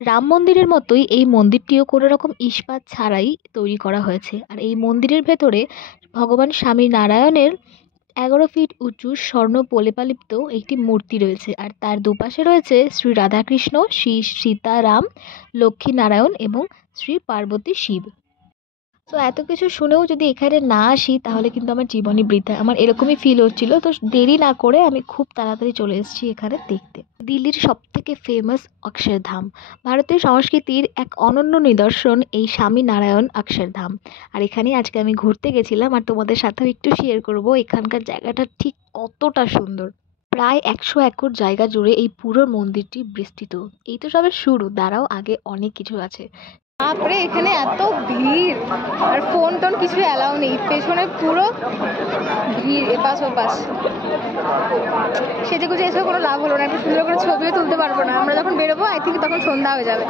রাম মন্দিরের মতোই এই মন্দিরটিও কোনো রকম ইস্পাত ছাড়াই তৈরি করা হয়েছে। আর এই মন্দিরের ভেতরে ভগবান স্বামী নারায়ণের ১১ ফিট উঁচু স্বর্ণ প্রলেপালিপ্ত একটি মূর্তি রয়েছে। আর তার দুপাশে রয়েছে শ্রী রাধাকৃষ্ণ, শ্রী সীতারাম, লক্ষ্মী নারায়ণ এবং শ্রী পার্বতী শিব। তো এত কিছু শুনেও যদি এখানে না আসি তাহলে কিন্তু আমার জীবনই বৃথা। আমার এরকমই ফিল হচ্ছিল। তো দেরি না করে আমি খুব তাড়াতাড়ি চলে এসেছি এখানে দেখতে। দিল্লির সবথেকে ফেমাস অক্ষরধাম। ভারতীয় সংস্কৃতির এক অনন্য নিদর্শন এই স্বামীনারায়ণ অক্ষরধাম। আর এখানেই আজকে আমি ঘুরতে গেছিলাম আর তোমাদের সাথেও একটু শেয়ার করব এখানকার জায়গাটা ঠিক কতটা সুন্দর। প্রায় ১০০ একর জায়গা জুড়ে এই পুরো মন্দিরটি বিস্তৃত। এই তো সবে শুরু, দাঁড়াও আগে অনেক কিছু আছে। বাপরে এখানে এত ভিড়, আর ফোন টোন কিছু অ্যালাউ নেই, পেছনে পুরো ভিড় এপাশ ওপাশ। সেজে গুজে এসে কোনো লাভ হলো না, একটু সুন্দর করে ছবিও তুলতে পারবো না। আমরা যখন বেরোবো আই থিঙ্ক তখন সন্ধ্যা হয়ে যাবে।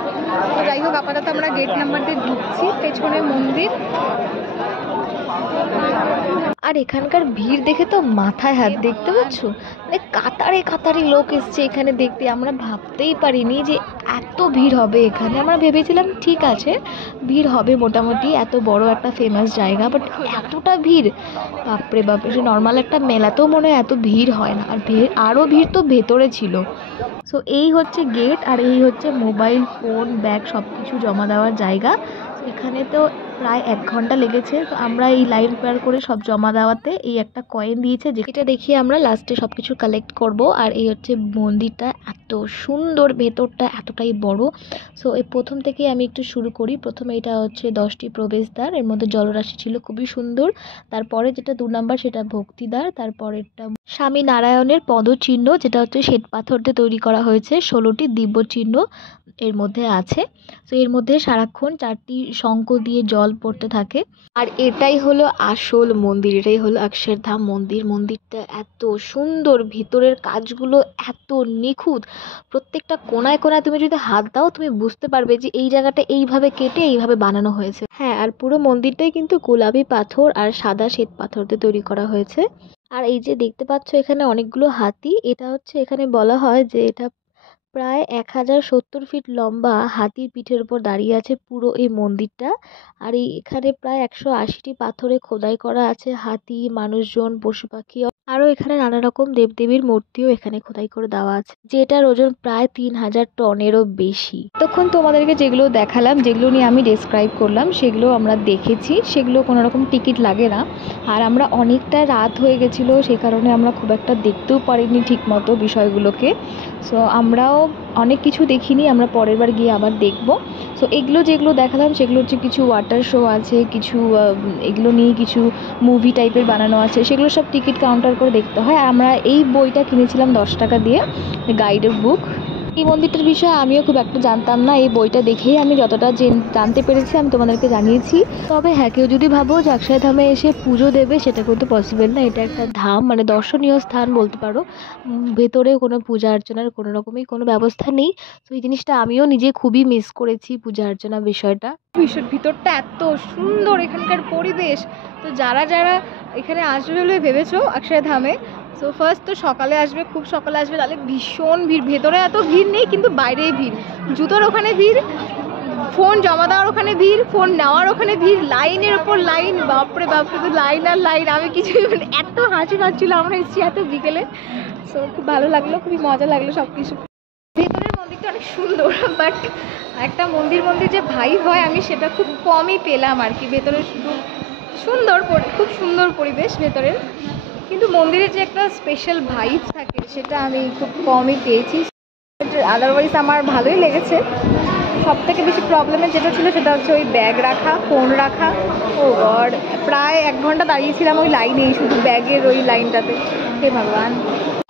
তো যাই হোক, আপাতত আমরা গেট নাম্বার দিয়ে ঢুকছি, পেছনে মন্দির। আর এখানকার ভিড় দেখে তো মাথায় হাত, দেখতে পাচ্ছ মানে কাতারে কাতারে লোক এসছে এখানে দেখতে। আমরা ভাবতেই পারিনি যে এত ভিড় হবে এখানে। আমরা ভেবেছিলাম ঠিক আছে ভিড় হবে মোটামুটি, এত বড় একটা ফেমাস জায়গা, বাট এতটা ভিড় বাপরে বাপ! যে নর্মাল একটা মেলাতেও মনে হয় এত ভিড় হয় না। আর ভিড়, আরও ভিড় তো ভেতরে ছিল। সো এই হচ্ছে গেট আর এই হচ্ছে মোবাইল ফোন ব্যাগ সব কিছু জমা দেওয়ার জায়গা। এখানে তো প্রায় ১ ঘন্টা লেগেছে। তো আমরা এই লাইন পার করে সব জমা দেওয়াতে এই একটা কয়েন দিয়েছে, যেটা দেখিয়ে আমরা লাস্টে সব কিছু কালেক্ট করব। আর এই হচ্ছে মন্দিরটা, এত সুন্দর, ভেতরটা এতটাই বড়। সো এই প্রথম থেকেই আমি একটু শুরু করি। প্রথমে এটা হচ্ছে 10টি প্রবেশদ্বার, এর মধ্যে জলরাশি ছিল খুবই সুন্দর। তারপরে যেটা ২ নম্বর সেটা ভক্তিদ্বার। তারপরেরটা স্বামী নারায়ণের পদচিহ্ন, যেটা হচ্ছে শ্বেত পাথর দিয়ে তৈরি করা হয়েছে। ১৬টি দিব্য চিহ্ন এর মধ্যে আছে। তো এর মধ্যে সারাক্ষণ ৪টি শঙ্খ দিয়ে জল পড়তে থাকে। আর এটাই হলো আসল মন্দির, এটাই হলো অক্ষরধাম মন্দির। মন্দিরটা এত সুন্দর, ভিতরের কাজগুলো এত নিখুঁত। প্রত্যেকটা কোণায় কোণায় তুমি যদি হাত দাও তুমি বুঝতে পারবে যে এই জায়গাটা এইভাবে কেটে এইভাবে বানানো হয়েছে। হ্যাঁ, আর পুরো মন্দিরটাই কিন্তু গোলাপি পাথর আর সাদা শ্বেত পাথর দিয়ে তৈরি করা হয়েছে। আর এই যে দেখতে পাচ্ছ এখানে অনেকগুলো হাতি, এটা হচ্ছে এখানে বলা হয় যে এটা প্রায় ১,০৭০ ফিট লম্বা হাতির পিঠের উপর দাঁড়িয়ে আছে পুরো এই মন্দিরটা। আর এখানে প্রায় ১৮০টি পাথরে খোদাই করা আছে হাতি, মানুষজন, পশু পাখি। আরও এখানে নানা রকম দেবদেবীর মূর্তিও এখানে খোদাই করে দেওয়া আছে, যেটার ওজন প্রায় ৩,০০০ টনেরও বেশি। তখন তোমাদেরকে যেগুলো দেখালাম, যেগুলো নিয়ে আমি ডেসক্রাইব করলাম, সেগুলো আমরা দেখেছি। সেগুলো কোনো রকম টিকিট লাগে না। আর আমরা অনেকটা রাত হয়ে গেছিলো, সেই কারণে আমরা খুব একটা দেখতেও পারিনি ঠিক মতো বিষয়গুলোকে। সো আমরাও অনেক কিছু দেখিনি, আমরা পরের বার গিয়ে আবার দেখব। সো এগুলো যেগুলো দেখালাম সেগুলো হচ্ছে কিছু ওয়াটার শো আছে, কিছু এগুলো নিয়ে কিছু মুভি টাইপের বানানো আছে, সেগুলো সব টিকিট কাউন্টার করে দেখতে হয়। আর আমরা এই বইটা কিনেছিলাম ১০ টাকা দিয়ে, গাইডের বুক। এই মন্দিরটার বিষয়ে আমিও খুব একটা জানতাম না, এই বইটা দেখেই আমি যতটা জানতে পেরেছি আমি তোমাদেরকে জানিয়েছি। তবে হ্যাঁ, কেউ যদি ভাবো যে অক্ষয়ধামে এসে পুজো দেবে, সেটা কিন্তু পসিবল না। এটা একটা ধাম, মানে দর্শনীয় স্থান বলতে পারো। ভেতরে কোনো পূজা অর্চনার কোনো রকমই কোনো ব্যবস্থা নেই। তো এই জিনিসটা আমিও নিজে খুবই মিস করেছি, পূজা অর্চনা বিষয়টা। ভিতরটা এত সুন্দর, এখানকার পরিবেশ। তো যারা যারা এখানে আসবে বলে ভেবেছো অক্ষরধামে, সো ফার্স্ট তো সকালে আসবে, খুব সকালে আসবে, তাহলে ভীষণ ভিড়। ভেতরে এত ভিড় নেই, কিন্তু বাইরেই ভিড়। জুতোর ওখানে ভিড়, ফোন জমা দেওয়ার ওখানে ভিড়, ফোন নেওয়ার ওখানে ভিড়, লাইনের ওপর লাইন, বাপরে বাপ, শুধু লাইন আর লাইন। আমি কিছু মানে এত হাসি পাচ্ছিল, আমরা এসেছি এত বিকেলে। সো খুব ভালো লাগলো, খুবই মজা লাগলো সব কিছু। ভেতরের মন্দিরটা অনেক সুন্দর, বাট একটা মন্দির যে ভাইব হয় আমি সেটা খুব কমই পেলাম আর কি। ভেতরে শুধু সুন্দর, খুব সুন্দর পরিবেশ ভেতরের, কিন্তু মন্দিরের যে একটা স্পেশাল ভাইব থাকে সেটা আমি খুব কমই পেয়েছি। আদারওয়াইজ আমার ভালোই লেগেছে। সব থেকে বেশি প্রবলেমের যেটা ছিল সেটা হচ্ছে ওই ব্যাগ রাখা, ফোন রাখা। ও গড, প্রায় ১ ঘন্টা দাঁড়িয়েছিলাম ওই লাইনেই, শুধু ব্যাগের ওই লাইনটাতে। হে ভগবান।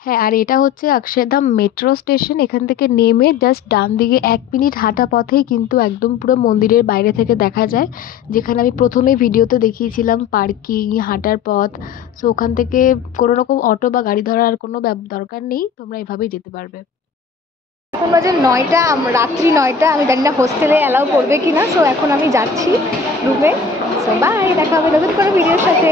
হ্যাঁ, আর এটা হচ্ছে অক্ষরধাম মেট্রো স্টেশন। এখান থেকে নেমে জাস্ট ডান দিকে ১ মিনিট হাঁটা পথেই কিন্তু একদম পুরো মন্দিরের বাইরে থেকে দেখা যায়, যেখানে আমি প্রথমে ভিডিওতে দেখিয়েছিলাম পার্কিং, হাঁটার পথ। সো ওখান থেকে কোনো রকম অটো বা গাড়ি ধরার কোনো দরকার নেই, তোমরা এভাবেই যেতে পারবে। এখন বাজে ৯টা, রাত্রি ৯টা। আমি জানি না হোস্টেলে অ্যালাউ করবে কিনা। সো এখন আমি যাচ্ছি রুমে। সো বাই, দেখা হবে নতুন কোনো ভিডিওর সাথে।